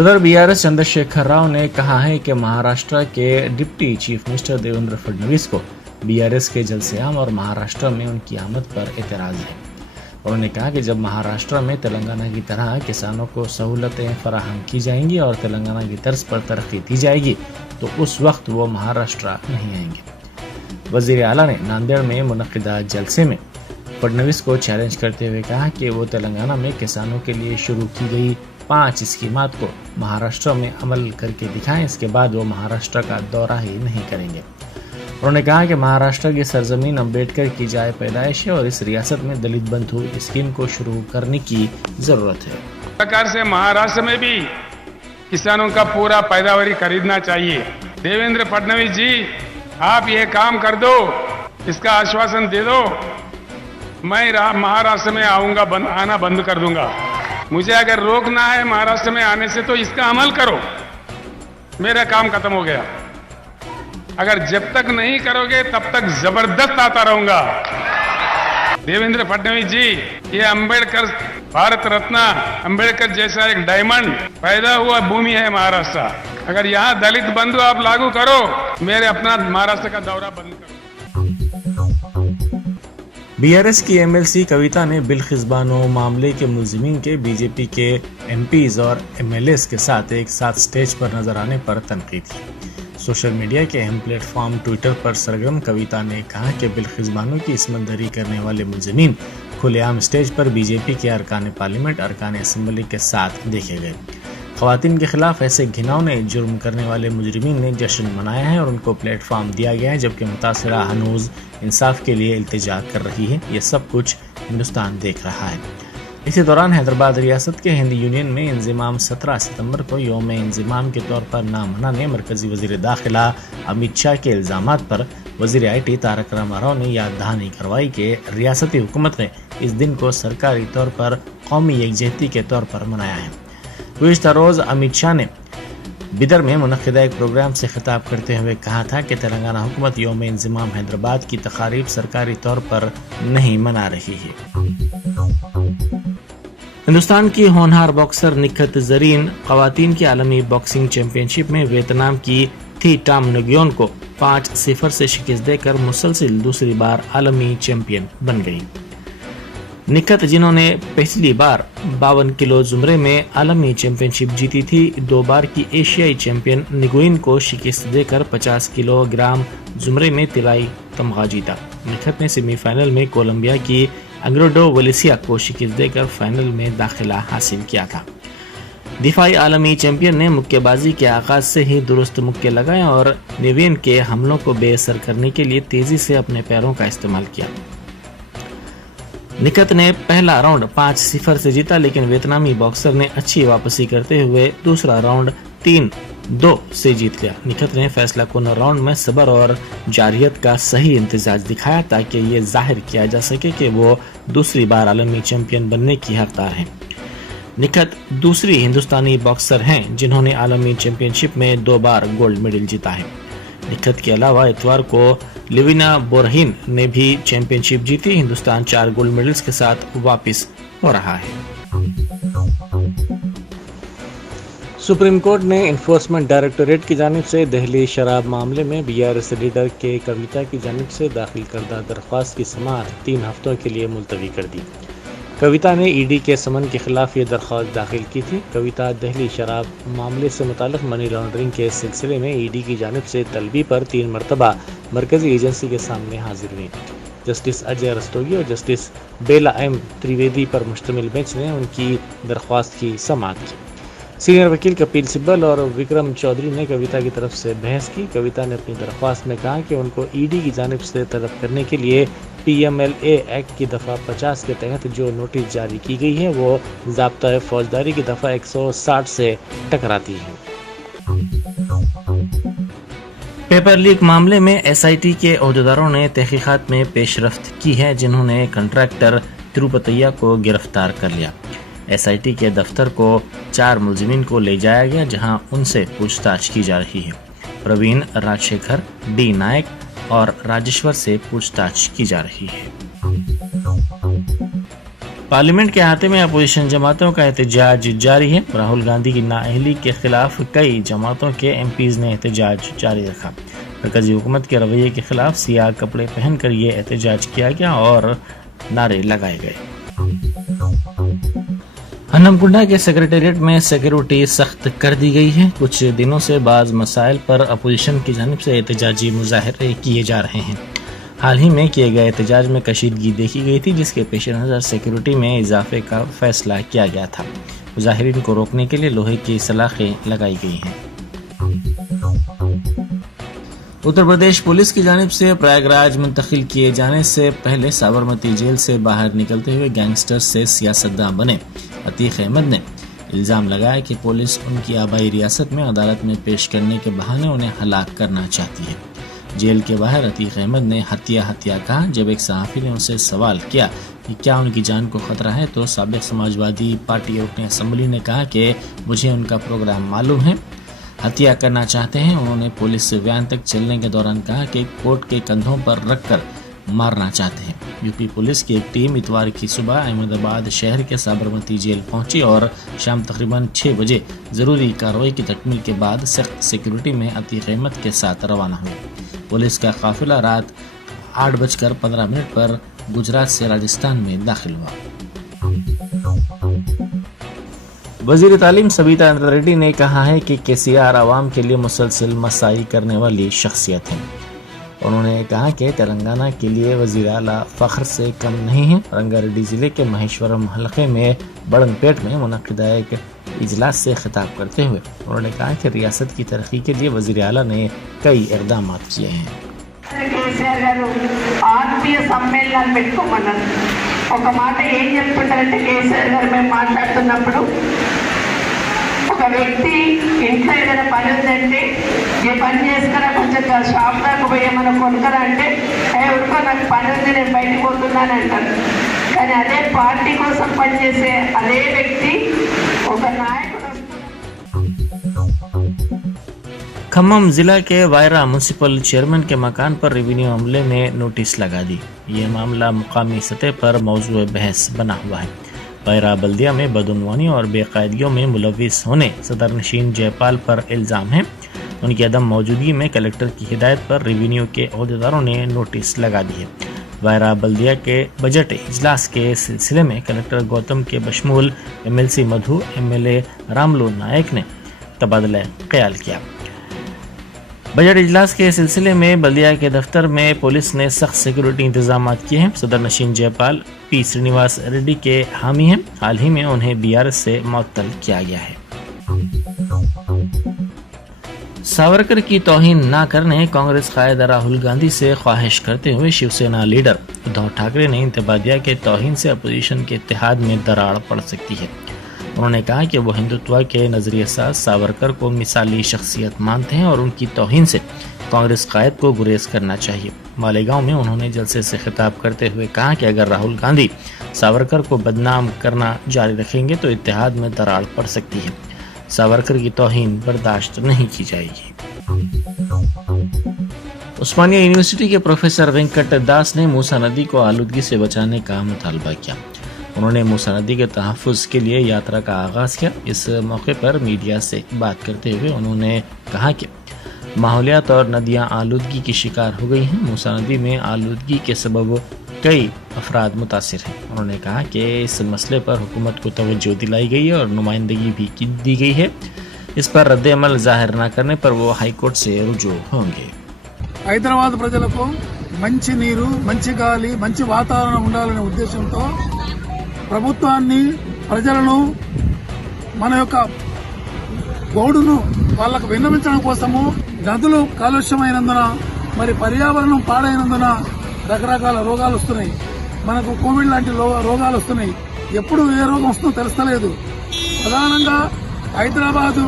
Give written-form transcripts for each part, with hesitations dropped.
सदर बीआरएस चंद्रशेखर राव ने कहा है कि महाराष्ट्र के deputy chief minister Devendra Fadnavis को बीआरएस के जलसे-आम और महाराष्ट्र में उनकी आमद पर एतराज है। उन्होंने कहा कि जब महाराष्ट्र में तेलंगाना की तरह किसानों को सहूलतें फराहम की जाएंगी और तेलंगाना की तर्ज पर तरक्की दी जाएगी तो उस वक्त वो महाराष्ट्र नहीं आएंगे। वजीर आला ने नांदेड़ में मुनक्किदा जलसे में फडणवीस को चैलेंज करते हुए कहा कि वो तेलंगाना में किसानों के लिए शुरू की गई 5 स्कीमात को महाराष्ट्र में अमल करके दिखाएं, इसके बाद वो महाराष्ट्र का दौरा ही नहीं करेंगे। उन्होंने कहा कि महाराष्ट्र की सरजमीन अम्बेडकर की जाए पैदाइश है और इस रियासत में दलित बंधु स्कीम को शुरू करने की जरूरत है। प्रकार से महाराष्ट्र में भी किसानों का पूरा पैदावारी खरीदना चाहिए। देवेंद्र फडणवीस जी, आप ये काम कर दो, इसका आश्वासन दे दो, मैं महाराष्ट्र में आऊंगा, आना बंद कर दूंगा। मुझे अगर रोकना है महाराष्ट्र में आने से तो इसका अमल करो, मेरा काम खत्म हो गया। अगर जब तक नहीं करोगे तब तक जबरदस्त आता रहूंगा। देवेंद्र फडणवीस जी, ये अंबेडकर भारत रत्न अंबेडकर जैसा एक डायमंड पैदा हुआ भूमि है महाराष्ट्र। अगर यहाँ दलित बंधु आप लागू करो, मेरे अपना महाराष्ट्र का दौरा बंद करो। बीआरएस की एमएलसी कविता ने बिल्किस बानो मामले के मुलजिमीन के बीजेपी के एमपीज और एमएलएस के साथ एक साथ स्टेज पर नजर आने पर तनकीद की। सोशल मीडिया के अहम प्लेटफॉर्म ट्विटर पर सरगर्म कविता ने कहा कि बिल्किस बानो की इस्मतदरी करने वाले मुलजिमीन खुलेआम स्टेज पर बीजेपी के अरकान पार्लियामेंट, अरकान असम्बली के साथ देखे गए। ख़वातीन के खिलाफ ऐसे घिनौने जुर्म करने वाले मुजरिमीन ने जश्न मनाया है और उनको प्लेटफॉर्म दिया गया है, जबकि मुतासिरा हनूज इंसाफ के लिए इल्तिजा कर रही है। ये सब कुछ हिंदुस्तान देख रहा है। इसी दौरान हैदराबाद रियासत के हिंद यूनियन में इंज़िमाम 17 सितंबर को यौम इंज़िमाम के तौर पर ना मनाने मरकजी वज़ीर दाखिला अमित शाह के इल्ज़ामात पर वज़ीर IT तारक रामाराव ने याद दहानी करवाई कि रियासती हुकूमत ने इस दिन को सरकारी तौर पर कौमी यकजहती के तौर पर मनाया है। गुज़िश्ता रोज़ अमित शाह ने बिदर में मुनक्किदा एक प्रोग्राम से खिताब करते हुए कहा था कि तेलंगाना हुकूमत यौम इंज़िमाम हैदराबाद की तकारीब सरकारी तौर पर नहीं मना रही है। हिंदुस्तान की होनहार बॉक्सर निखत ज़रीन ख़वातीन की आलमी बॉक्सिंग चैंपियनशिप में वियतनाम की थी टाम नग्योन को 5-0 से शिकस्त देकर मुसलसिल दूसरी बार आलमी चैंपियन बन गई। निखत, जिन्होंने पहली बार 52 किलो जुमरे में आलमी चैंपियनशिप जीती थी, 2 बार की एशियाई चैंपियन निगुइन को शिकस्त देकर 50 किलोग्राम जुमरे में तिलाई तमगा जीता। निखत ने सेमीफाइनल में कोलंबिया की अंग्रेडो वलेसिया को शिकस्त देकर फाइनल में दाखिला हासिल किया था। दिफाई आलमी चैंपियन ने मुक्केबाजी के आगाज से ही दुरुस्त मुक्के लगाए और निवेन के हमलों को बेअसर करने के लिए तेजी से अपने पैरों का इस्तेमाल किया। निखत ने पहला राउंड 5-0 से जीता, लेकिन वियतनामी बॉक्सर ने अच्छी वापसी करते हुए दूसरा राउंड 3-2 से जीत लिया। निखत ने फैसला कुन राउंड में सब्र और जारियत का सही इम्तिजाज दिखाया ताकि ये जाहिर किया जा सके कि वो दूसरी बार आलमी चैंपियन बनने की हकदार हैं। निखत दूसरी हिंदुस्तानी बॉक्सर हैं जिन्होंने आलमी चैंपियनशिप में 2 बार गोल्ड मेडल जीता है। निखत के अलावा इतवार को लिविना बोरहीन ने भी चैंपियनशिप जीती। हिंदुस्तान 4 गोल्ड मेडल्स के साथ वापस हो रहा है। सुप्रीम कोर्ट ने इन्फोर्समेंट डायरेक्टोरेट की जानिब से दहली शराब मामले में बीआरएस लीडर के कविता की जानिब से दाखिल करदा दरख्वास्त की समाअत 3 हफ्तों के लिए मुलतवी कर दी। कविता ने ईडी के समन के खिलाफ ये दरख्वास्त दाखिल की थी। कविता दहली शराब मामले से मुताल्लिक़ मनी लॉन्ड्रिंग के सिलसिले में ईडी की जानिब से तलबी पर 3 मरतबा मरकजी एजेंसी के सामने हाजिर हुई। जस्टिस अजय रस्तोगी और जस्टिस बेला एम त्रिवेदी पर मुश्तमिल बेंच ने उनकी दरख्वास्त की समाअत की। सीनियर वकील कपिल सिब्बल और विक्रम चौधरी ने कविता की तरफ से बहस की। कविता ने अपनी दरख्वास्त में कहा कि उनको ईडी की जानिब से तलब करने के लिए PMLA एक्ट की दफ़ा 50 के तहत जो नोटिस जारी की गई है वो ज़ाब्ता फौजदारी की दफ़ा 160 से टकराती है। पेपर लीक मामले में SIT के अहदेदारों ने तहकीकात में पेशरफ्त की है, जिन्होंने कंट्रैक्टर तिरुपतैया को गिरफ्तार कर लिया। SIT के दफ्तर को 4 मुलजिमीन को ले जाया गया, जहां उनसे पूछताछ की जा रही है। प्रवीण, राजशेखर, D नायक और राजेश्वर से पूछताछ की जा रही है। पार्लियामेंट के अहाते में अपोजिशन जमातों का एहतजाज जारी है। राहुल गांधी की नाअहली के खिलाफ कई जमातों के एमपीज ने एहतजाज जारी रखा। मरकजी हुकूमत के रवैये के खिलाफ सियाह कपड़े पहनकर ये एहतजाज किया गया और नारे लगाए गए। हनमकुंडा के सेक्रेटेरिएट में सिक्योरिटी सख्त कर दी गई है। कुछ दिनों से बाज़ मसाइल पर अपोजिशन की जानिब से एहतजाजी मुजाहरे किए जा रहे हैं। हाल ही में किए गए एहतजाज में कशीदगी देखी गई थी, जिसके पेश नज़र सिक्योरिटी में इजाफे का फैसला किया गया था। मुजाहिरीन को रोकने के लिए लोहे की सलाखें लगाई गई हैं। उत्तर प्रदेश पुलिस की जानिब से प्रयागराज मुंतकिल किए जाने से पहले साबरमती जेल से बाहर निकलते हुए गैंगस्टर से सियासतदान बने अतीक अहमद ने इल्ज़ाम लगाया कि पुलिस उनकी आबाई रियासत में अदालत में पेश करने के बहाने उन्हें हलाक करना चाहती है। जेल के बाहर अतीक अहमद ने हत्या कहा। जब एक सहाफ़ी ने उनसे सवाल किया कि क्या उनकी जान को खतरा है, तो साबिक समाजवादी पार्टी रुकन असम्बली ने कहा कि मुझे उनका प्रोग्राम मालूम है, हत्या करना चाहते हैं। उन्होंने पुलिस वैन तक चलने के दौरान कहा कि कोर्ट के कंधों पर रखकर मारना चाहते हैं। यूपी पुलिस की एक टीम इतवार की सुबह अहमदाबाद शहर के साबरमती जेल पहुंची और शाम तकरीबन 6 बजे ज़रूरी कार्रवाई की तकमील के बाद सख्त सिक्योरिटी में अतीक अहमद के साथ रवाना हुई। पुलिस का काफिला रात 8:15 पर गुजरात से राजस्थान में दाखिल हुआ। वजीर तालीम सविता इंद्रा रेड्डी ने कहा है कि केसीआर आवाम के लिए मुसलसल मसाई करने वाली शख्सियत है। उन्होंने कहा कि तेलंगाना के लिए वजीर आला फख्र से कम नहीं है। रंगारेड्डी जिले के महेश्वरम हलके में बड़नपेट में मुनक्किदा एक इजलास से खिताब करते हुए उन्होंने कहा कि रियासत की तरक्की के लिए वजीर आला ने कई इक़दाम किए हैं। కేసీఆర్ గారు ఆత్మీయ సమ్మేళనాలు పెట్టుకోమన్నారు. ఒక మాట ఏం చెప్తుంటారంటే కేసీఆర్ గారు మేము మాట్లాడుతున్నప్పుడు ఒక వ్యక్తి ఇంట్లో ఏదైనా పని ఉందంటే ఏ పని చేసుకున్నా కొంచెం షాప్ దాకా పోయేమన్నా కొనుక్కరా అంటే ఉడుకో నాకు పని ఉంది నేను బయటకు పోతున్నాను అంటారు. కానీ అదే పార్టీ కోసం పనిచేసే అదే వ్యక్తి ఒక నాయకుడు खम्मम जिला के वायरा म्यूनसिपल चेयरमैन के मकान पर रेवेन्यू अमले ने नोटिस लगा दी। ये मामला मुकामी सतह पर मौजूद बहस बना हुआ है। वायरा बल्दिया में बदउनवानी और बेकायदगियों में मुलविस होने सदर नशीन जयपाल पर इल्ज़ाम है। उनकी अदम मौजूदगी में कलेक्टर की हिदायत पर रेवेन्यू के अहदेदारों ने नोटिस लगा दी है। वायरा बल्दिया के बजट इजलास के सिलसिले में कलेक्टर गौतम के बशमूल MLC मधु, MLA रामलू नायक ने तबादला ख्याल किया। बजट इजलास के सिलसिले में बल्दिया के दफ्तर में पुलिस ने सख्त सिक्योरिटी इंतजाम किए हैं। सदर नशीन जयपाल P श्रीनिवास रेड्डी के हामी हैं। हाल ही में उन्हें BRS से मुअत्तल किया गया है। सावरकर की तौहीन न करने कांग्रेस कायद राहुल गांधी से ख्वाहिश करते हुए शिवसेना लीडर उद्धव ठाकरे ने इंतबा दिया कि तौहीन से अपोजिशन के इत्तेहाद में दरार पड़ सकती है। उन्होंने कहा कि वो हिंदुत्व के नजरिए साज सावरकर को मिसाली शख्सियत मानते हैं और उनकी तौहीन से कांग्रेस कायद को गुरेज करना चाहिए। मालेगांव में उन्होंने जलसे से खिताब करते हुए कहा कि अगर राहुल गांधी सावरकर को बदनाम करना जारी रखेंगे तो इत्तेहाद में दरार पड़ सकती है। सावरकर की तौहीन बर्दाश्त नहीं की जाएगी। उस्मानिया यूनिवर्सिटी के प्रोफेसर वेंकट दास ने मूसा नदी को आलूदगी से बचाने का मुतालबा किया। उन्होंने मूसा नदी के तहफ़्फ़ुज़ के लिए यात्रा का आगाज़ किया। इस मौके पर मीडिया से बात करते हुए उन्होंने कहा कि माहौलियात और नदियाँ आलूदगी की शिकार हो गई हैं। मूसा नदी में आलूदगी के सबब कई अफराद मुतासिर हैं। उन्होंने कहा कि इस मसले पर हुकूमत को तवज्जो दिलाई गई है और नुमाइंदगी भी दी गई है। इस पर रद्द अमल जाहिर न करने पर वो हाईकोर्ट से रुजू होंगे। హైదరాబాద్ ప్రజలకు మంచి నీరు, మంచి గాలి, మంచి వాతావరణం ఉండాలనే ఉద్దేశంతో ప్రభుత్వాన్ని, ప్రజలను మన యొక్క గౌడును వాళ్ళకు విన్నవించడం కోసము నదులు కాలుష్యమైనందున మరి పర్యావరణం పాడైనందున రకరకాల రోగాలు వస్తున్నాయి. మనకు కోవిడ్ లాంటి రోగాలు వస్తున్నాయి. ఎప్పుడు ఏ రోగం వస్తుందో తెలుస్తలేదు. ప్రధానంగా హైదరాబాద్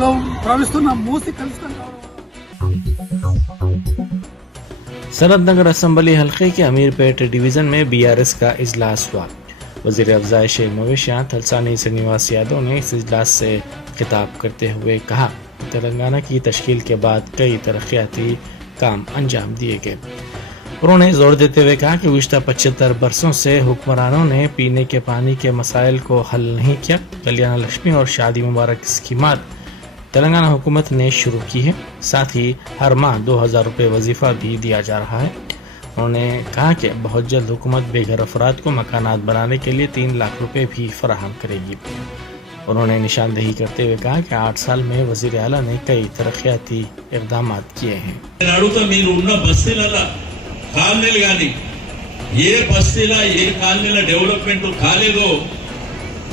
లో ప్రవహిస్తున్న మూసి కలుషితం కావడం सनत नगर असम्बली हल्के के अमीरपेट डिवीजन में BRS का इजलास हुआ। वजीर अफजाइश मवेशियाँ थलसानी श्रीनिवास यादव ने इस इजलास से खिताब करते हुए कहा तेलंगाना की तश्कील के बाद कई तरक्याती काम अंजाम दिए गए। उन्होंने जोर देते हुए कहा कि गुज़िश्ता 75 बरसों से हुक्मरानों ने पीने के पानी के मसाइल को हल नहीं किया। कल्याण लक्ष्मी और शादी मुबारक स्कीमात तेलंगाना हुकूमत ने शुरू की है, साथ ही हर माह 2000 रुपये वजीफा भी दिया जा रहा है। उन्होंने कहा कि बहुत जल्द हुकूमत बेघर अफराद को मकानात बनाने के लिए 3 लाख रुपए भी फराहम करेगी। उन्होंने निशानदेही करते हुए कहा कि 8 साल में वजीर आला ने कई तरक्याती इक़दाम किए हैं। కాలనీలు కానీ ఏ బస్తీలా ఏ కాలనీల డెవలప్మెంట్ కాలేదో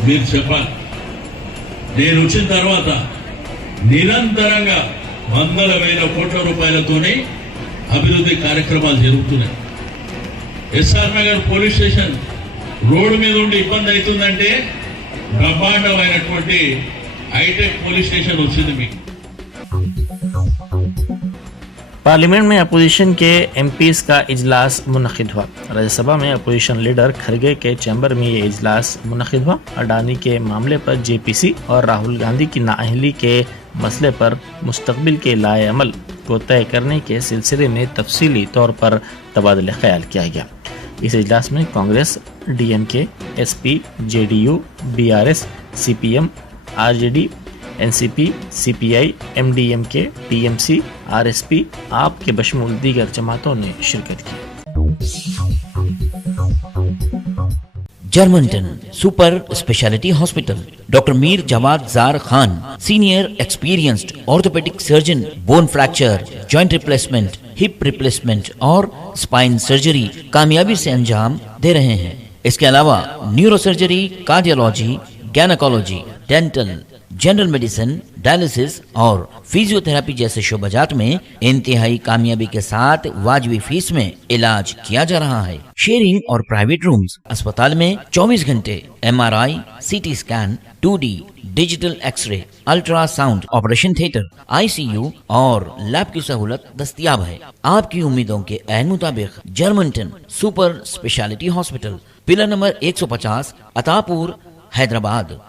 మీరు చెప్పాలి. నేను వచ్చిన తర్వాత నిరంతరంగా వందల వేల కోట్ల రూపాయలతోనే అభివృద్ధి కార్యక్రమాలు జరుగుతున్నాయి. S R Nagar police station road మీద ఉండి ఇబ్బంది అవుతుందంటే బ్రహ్మాండమైనటువంటి హైటెక్ పోలీస్ స్టేషన్ వచ్చింది మీకు. पार्लियामेंट में अपोजिशन के एमपीज का इजलास मुनक़िद हुआ। राज्यसभा में अपोजिशन लीडर खरगे के चैम्बर में ये इजलास मुनक़िद हुआ। अडानी के मामले पर जेपीसी और राहुल गांधी की नाअहली के मसले पर मुस्तकबिल के लाए अमल को तय करने के सिलसिले में तफसीली तौर पर तबादला ख्याल किया गया। इस इजलास में कांग्रेस, डीएमके, एसपी, जेडीयू, बीआरएस, सीपीएम, आरजेडी, एनसीपी, सीपीआई, एमडीएमके, टीएमसी, आरएसपी, आप के बशमूल दीगर जमातों ने शिरकत की। Germanton super speciality hospital, doctor Mir Jawad Jar Khan, senior experienced orthopaedic surgeon, bone fracture, joint replacement, hip replacement और स्पाइन सर्जरी कामयाबी से अंजाम दे रहे हैं। इसके अलावा neuro surgery, cardiology, gynaecology, dental, general medicine, dialysis और फिजियोथेरेपी जैसे शोबाजात में इंतहाई कामयाबी के साथ वाजबी फीस में इलाज किया जा रहा है। शेयरिंग और प्राइवेट रूम्स, अस्पताल में 24 घंटे MRI, CT scan, 2D digital x-ray, ultrasound, operation theatre, ICU और लैब की सहूलत दस्तयाब है। आपकी उम्मीदों के ऐन मुताबिक Germanton super speciality hospital, pillar number 150, Attapur, Hyderabad.